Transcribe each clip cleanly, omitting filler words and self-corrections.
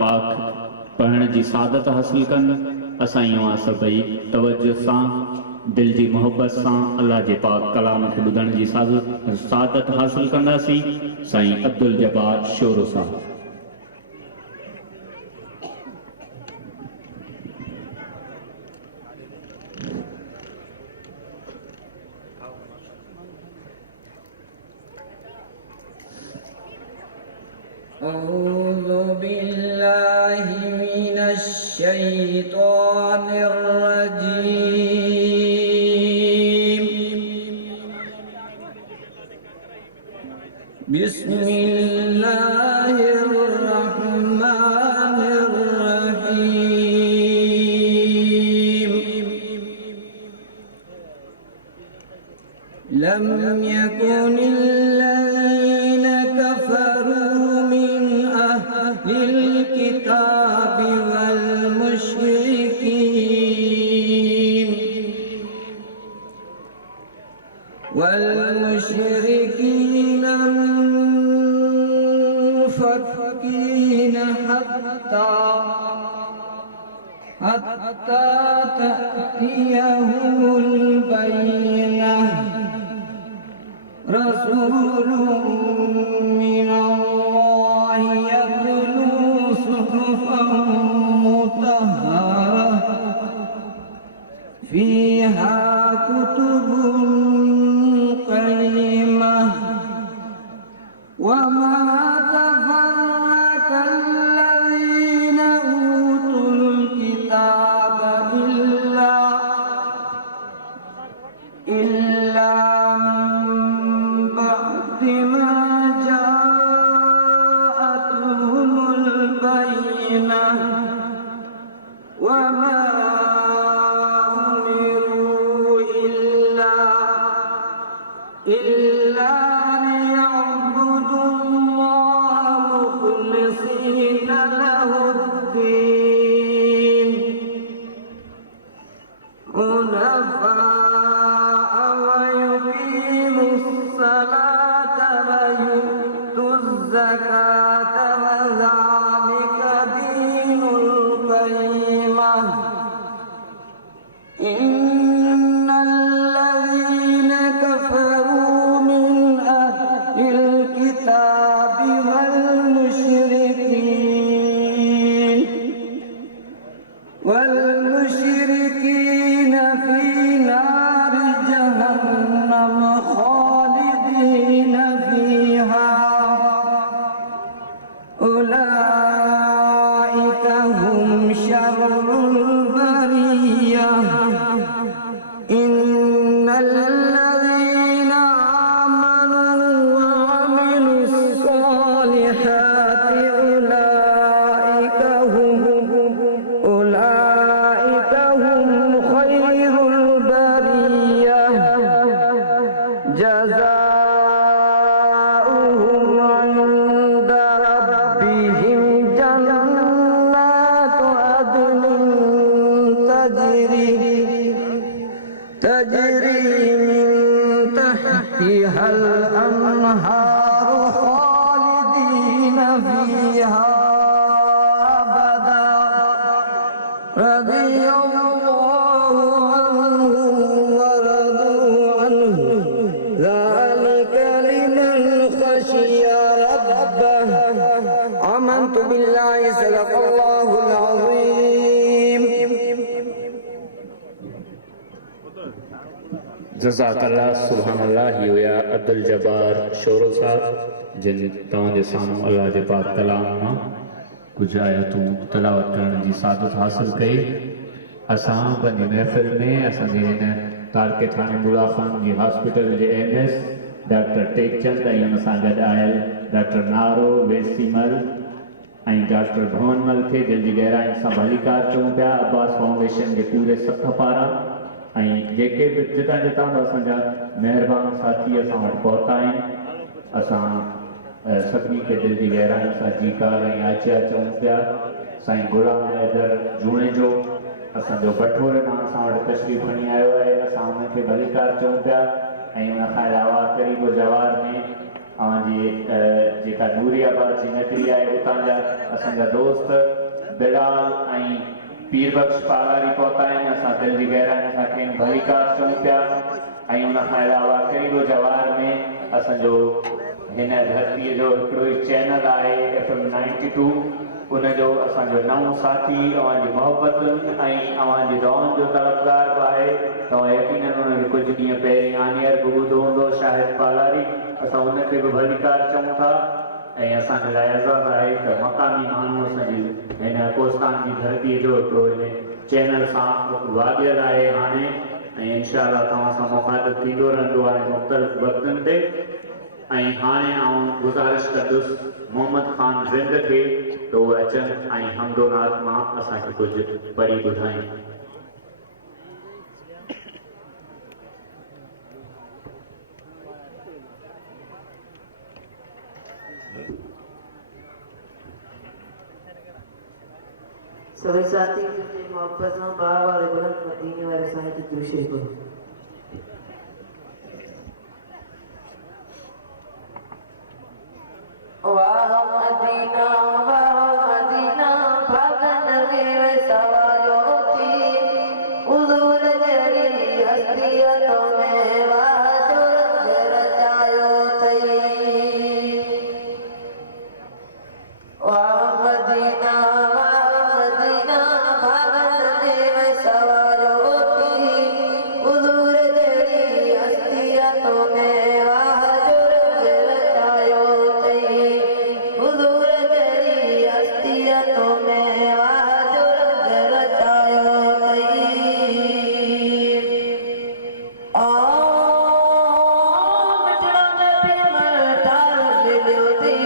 पाक पढ़ने की सादत हासिल कन। असां इहो सभई तवज्जो सां दिल की मोहब्बत सां अल्लाह के पाक कलाम के ॿुधण की सादत हासिल कंदासीं। साईं अब्दुल जब्बार शोरो साहब। أعوذ بالله من الشيطان الرجيم. بسم الله الرحمن الرحيم. لم يكن الذين كفروا من أهل الكتاب والمشركين منفكين حتى تأتيهم البينة. رسول من الله يتلو صحفا مطهرة فيها كتب قيمة. وما تفرق الذين أوتوا الكتاب إلا من بعد ما جاءتهم البينة. وما أمروا إلا ليعبدوا الله مخلصين له الدين حنفاء ويقيموا الصلاة ويؤتوا الزكاة وذلك دين القيمة. إن الذين كفروا من أهل الكتاب والمشركين في نار جهنم خالدين فيها. أولئك هم شر البرية. إن الذين آمنوا وعملوا الصالحات أولئك هم خير البرية. جزاؤهم عند ربهم جنات عدن تجري من تحتها الأنهار خالدين فيها أبدا. رضي الله عنهم ورضوا عنه ذلك لمن خشي ربه. آمنت بالله صدق الله العظيم. जज़ाकल्लाह सुभान अल्लाह। या अब्दुल जब्बार शोरो साहब जिन तव्हांजे साम्हूं अल्लाह जे पाक कलाम मां कुछ आयतूं तलावत करण जी सादत हासिल कई। असां पंहिंजी महफ़िल में असांजे हिन तारके थाणे बुढ़ाखान जी हॉस्पिटल जे MS डॉक्टर टेकचंद ऐं हुन सां गॾु आयल डॉक्टर नारो वेसीमल ऐं डॉक्टर भवनमल खे दिलि जी गहराइनि सां भलीकार चऊं पिया। अब्बास फाउंडेशन जे पूरे सफ़ पारां ऐं जेके बि जितां जितां असांजा महिरबान साथी असां वटि पहुता आहिनि। असां सभिनी खे दिलि जी गहराइनि सां जीकार ऐं आचिया चऊं पिया। साईं गुलाम हैदर जूणे जो असांजो बठोरे मां असां वटि तशरीफ़ खणी आयो आहे। असां हुनखे भलीकार चऊं पिया। ऐं हुन खां अलावा करीब जवार में जेका नूरियाबाद जी नगरी आहे उतां जा असांजा दोस्त बिलाल ऐं पीर बख्श पालारी पहुता आहिनि। असां दिलि जी गहराइनि सां खेनि भलीकार चऊं पिया। ऐं उनखां अलावा कहिड़ो जवार में असांजो हिन धरतीअ जो हिकिड़ो ई चैनल आहे FM 92, उनजो असांजो नओं साथी अव्हांजी मोहबतुनि ऐं अव्हांजी दुआउनि जो तलबगार बि आहे। तव्हां यकीनन उनखे कुझु ॾींहं पहिरीं आनियर बि ॿुधो हूंदो, शाहिद पालारी। असां उनखे बि भलीकार चऊं था ऐं असांजे लाइ एज़ाज़ आहे त मक़ामी माण्हू असांजी हिन कोस्तान जी धरतीअ जो हिकिड़ो हिन चैनल सां वाॻियल आहे हाणे। ऐं इनशा अल्लाह तव्हां सां मुखातिब थींदो रहंदो आहे मुख़्तलिफ़ वक़्तनि ते। ऐं हाणे आउं गुज़ारिश कंदुसि मोहम्मद ख़ान ज़िंद खे त उहे अचनि ऐं हमदोनाथ मां असांखे कुझु पढ़ी ॿुधाइनि। सभी साथी मोहब्बत सां बार वारे बुलंद मदीने वाले साहिब की कोशिश करो। वाह मदीना भगन में सवालों की हुजूर जड़ी हस्तियतों में वाह जो रचायो थई। वाह मदीना भगन में सवालों की हुजूर जड़ी हस्तियतों में वाह जो रचायो थई। हुजूर जड़ी हस्तियतों में वाह जो रचायो थई। मिठड़ा नबी मरदार मिलियो थी,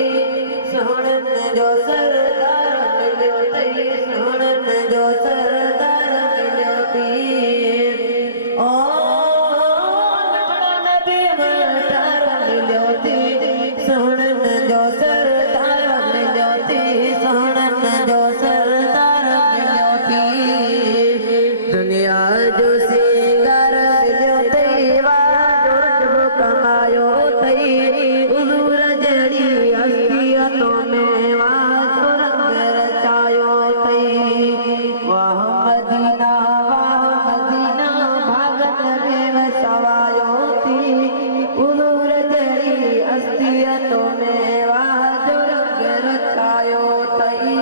सुहणन जो सरदार मिलियो थी, सुहणन जो सरदार मिलियो थी। मिठड़ा नबी मरदार मिलियो थी, सुहणन जो सरदार मिलियो थी, सुहणन जो सरदार मिलियो थी। दुनिया जो सिंगार मिलियो थी, वाह जो रुतबो कमायो थई। हुजूर जड़ी हस्तियतों में वाह जो रंग रचायो थई। वाह मदीना भगन में सवायो थी। हुजूर जड़ी हस्तियतों में वाह जो रंग रचायो थई।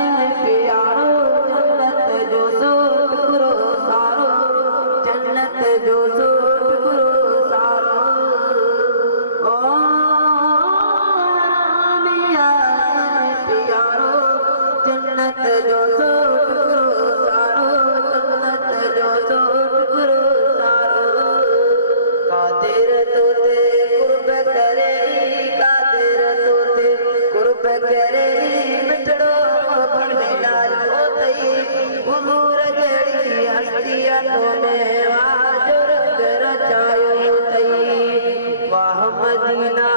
जन्नत जो टुकड़ो सारो प्यारो, जन्नत जो टुकड़ो सारो, जन्नत जो टुकड़ो सारो। कादिर तोते कुर्ब करे, कादिर तोते कुर्ब करे, मिठड़ो मिलायो थई। हुजूर जड़ी हस्तियतों में वाह जो रंग रचायो थई। वाह मदीना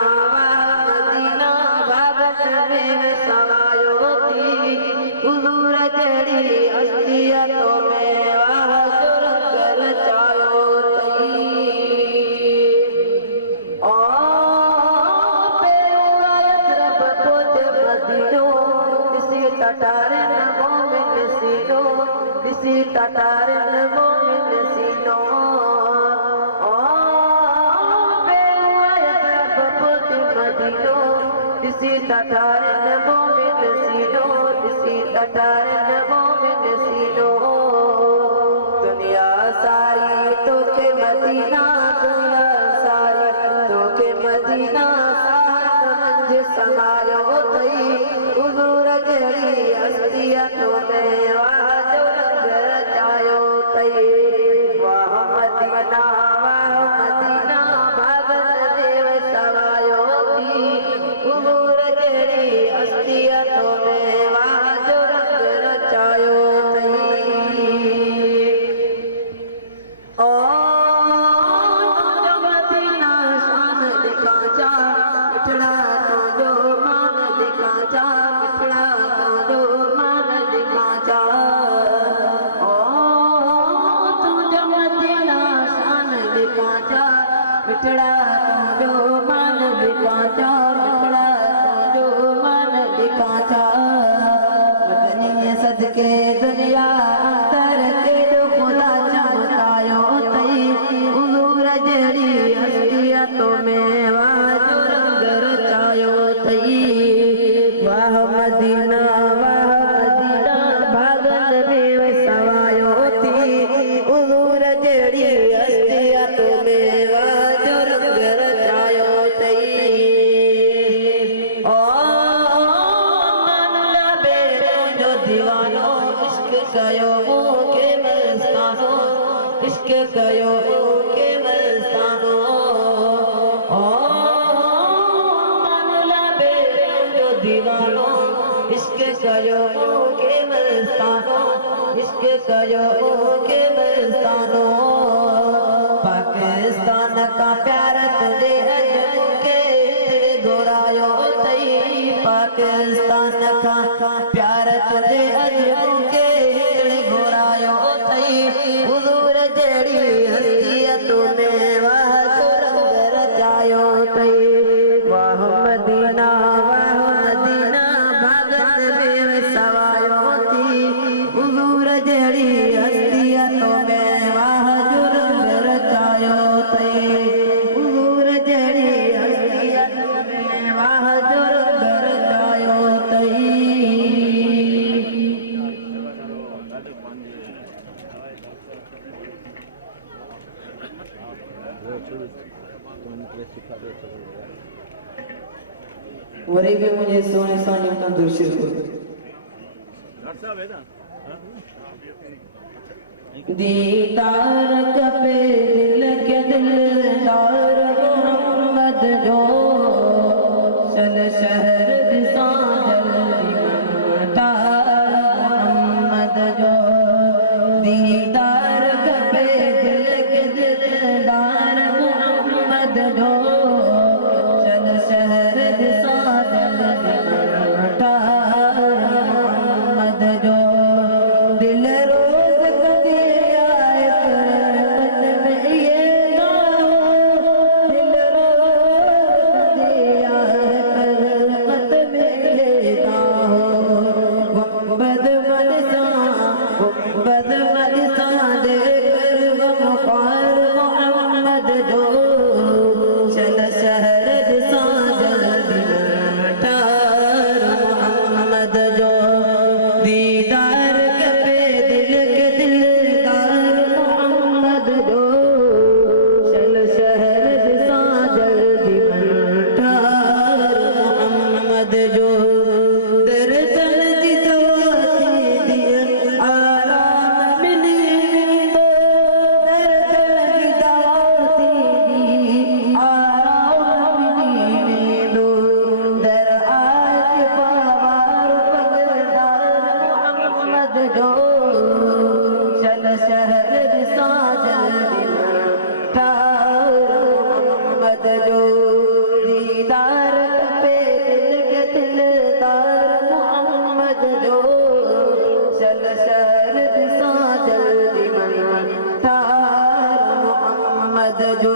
भगन में सवायो थी। हुजूर जड़ी हस्तियतों में वाह जो रंग रचायो थई। मदीनो किसी टटारन मोमिन सीनो, किसी टटारन मोमिन सीनो। मदीनो किसी टटारन मोमिन सीनो, किसी टटारन मोमिन सीनो। दुनिया सारी तो के मदीना, दुनिया सारी तो के मदीना मंझ समायो थई। हुजूर जड़ी हस्तियतों में वाह जो रंग रचायो थई। वाह मदीना भगन में सवायो थी। हुजूर जड़ी हस्तियतों में वाह जो रंग रचायो थई। मदीना शान दिखा जा, मिठड़ा जो मान दिखा जा, मिठड़ा जो मान दिखा जा। हस्तियतों में वाह जो रंग रचायो थई वाह मदीना भागन में सवायो थी हुजूर जड़ी हस्तियतों में वाह जो रंग रचायो थई ओ मन लबे जो दीवानो इश्क कयो के मस्तानो इश्क कयो के मस्तानो ओ मन लबे जो दीवानो इश्क कयो के मस्तानो इश्क कयो के मस्तानो पाकिस्तान का प्यार तुझे अजम के गोरायो तई पाकिस्तान का प्यार तुझे अजम के गोरायो तई हुजूर जड़ी हस्तियतों में वाह जो रंग रचायो तई वाह मदीना भागन में सवायो थी हुजूर जड़ी हस्तियतों में वाह जो रंग रचायो तई हुजूर जड़ी हस्तियतों में वाह जो रंग रचायो तई वरी भी मुझे सोने सानी का दुर्शिर को दीदार कपे दिल के दिलदार मोहम्मद जो चल शहर दिशा जल्दी मोहम्मद जो दीदार कपे दिल के दिलदार मोहम्मद जो चल शहर दिशा जल्दी मोहम्मद जो दिल रोज कभी आए पर में ये गाओ दिल रोज कभी आए पर में ये गाओ गुंबद मलिसा देकर गमख्वार मोहम्मद जो चल शहर दिशा जल्दी मोहम्मद जो दीदार कपे दिल के दिलदार मोहम्मद जो चल शहर दिशा जल्दी मोहम्मद जो दर्दन की दवा दिए आराम मिली दो दर्दन की दवा दी आराम मिली दो दर आज बाबार पगदार मोहम्मद जो चल शहर दिशा जल्दी मोहम्मद जो दीदार पे दिल के दिलदार मोहम्मद जो चल शहर दिशा जल्दी मोहम्मद जो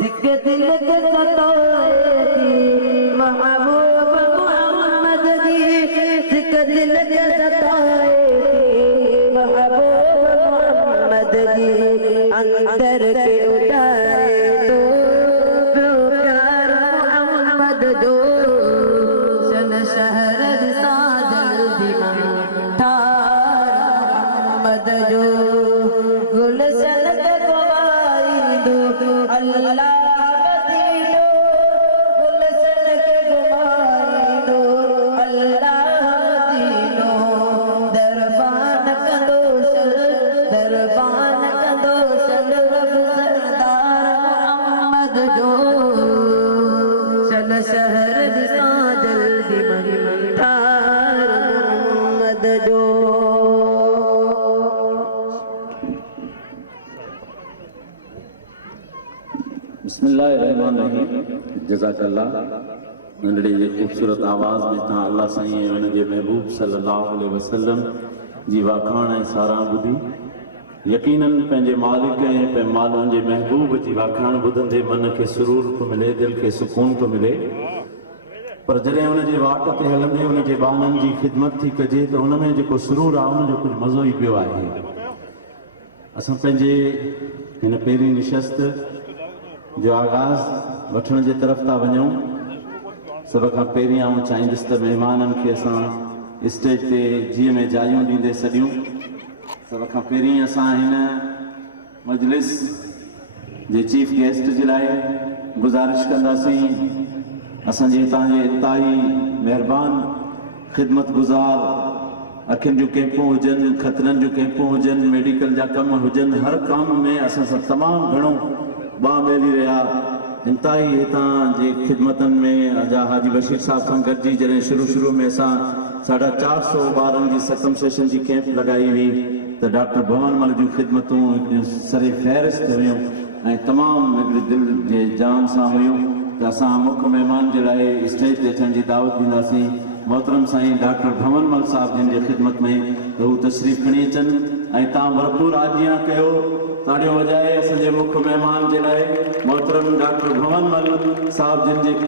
सिख दिल के सताए थी महबूब मोहम्मद जी सिख दिल के सताए थी महबूब मोहम्मद जी अंदर के उठाए तो प्यार मोहम्मद जो चल शहर दिशा जल्दी मोहम्मद जो गुलशन के गवाई दो अल्लाह बदीलो गुलशन के गवाई दो अल्लाह बदीलो दरबान कंदोशन रब सरदार मोहम्मद जो चल शहर दिशा जल्दी मोहम्मद जो बिस्मिल्लाहिर्रहमानिर्रहीम जज़ाकल्लाह नंढड़ी जे ख़ूबसूरत आवाज़ में तव्हां अल्लाह साईं ऐं हुन जे महबूब सल्लल्लाहु अलैहि वसल्लम जी वाखाण ऐं साराह ॿुधी यकीनन पंहिंजे मालिक ऐं पंहिंजे मालून जे महबूब जी वाखाण ॿुधंदे मन खे सुरूर थो मिले दिलि खे सुकून थो मिले पर जॾहिं हुन जे वाट ते हलंदे हुन जे ॿारनि जी ख़िदमत थी कजे त हुन में जेको सुरूर आहे हुन जो कुझु मज़ो ई पियो आहे। असां पंहिंजे हिन पहिरीं निशस्त जो आगाज़ वठण जे तरफ़ था वञूं। सभ खां पहिरीं आउं चाहींदुसि त महिमाननि खे असां स्टेज ते जीअं में जायूं ॾींदे सॼियूं। सभ खां पहिरीं असां हिन मजलिस जे चीफ गेस्ट जे लाइ गुज़ारिश कंदासीं असांजे हितां जे इंतहाई महिरबान ख़िदमत गुज़ार अखियुनि जूं कैंपूं हुजनि, खतरनि जूं कैंपूं हुजनि, मेडिकल जा कम हुजनि, हर कम में असां सां तमामु घणो बाह मेली रहिया। इंतहाई हितां जे ख़िदमतनि में अजा हाजी बशीर साहब सां गॾिजी जॾहिं शुरू में असां 450 ॿारनि जी सर्कमसेशन जी कैंप लॻाई हुई त डॉक्टर भवनमल जूं ख़िदमतूं सरे फ़हरिस्त हुयूं ऐं तमामु हिकिड़ी दिलि जे जान सां हुयूं। त असां मुख्य महिमान जे लाइ स्टेज ते अचण जी दावत ॾींदासीं मोहतरम साईं डॉक्टर भवनमल साहब जिन जे ख़िदमत में त हू तशरीफ़ खणी अचनि ऐं तव्हां भरपूर आजियां कयो, ताड़ियूं वॼाए असांजे मुख्य महिमान जे लाइ मोहतरम डॉक्टर भवनमल साहब जिन जे